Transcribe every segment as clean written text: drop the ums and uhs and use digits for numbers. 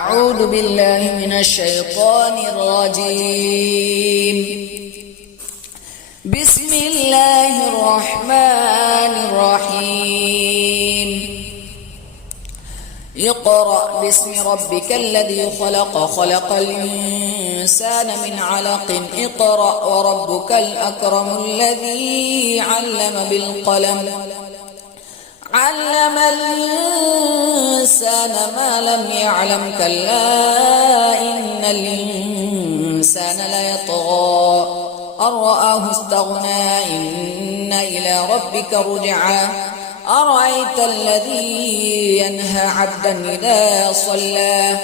أعوذ بالله من الشيطان الرجيم. بسم الله الرحمن الرحيم. اقرأ باسم ربك الذي خلق، خلق الإنسان من علق. اقرأ وربك الأكرم الذي علم بالقلم، علم الإنسان ما لم يعلم. كلا إن الإنسان ليطغى أن رآه استغنى. إن إلى ربك رجعا. أرأيت الذي ينهى عبدا إذا صلى،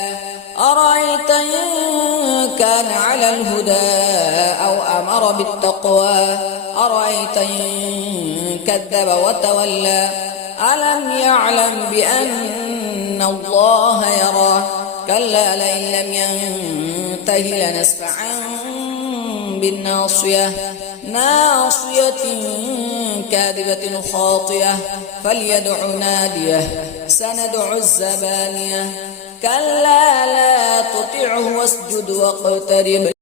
أرأيت إن كان على الهدى أو أمر بالتقوى، أرأيت إن كذب وتولى. ألم يعلم بأن الله يرى. كلا لئن لم ينته لنسفعا بالناصية، ناصية كاذبة خاطئة. فليدع ناديه سندع الزبانية. كلا لا تطعه واسجد واقترب.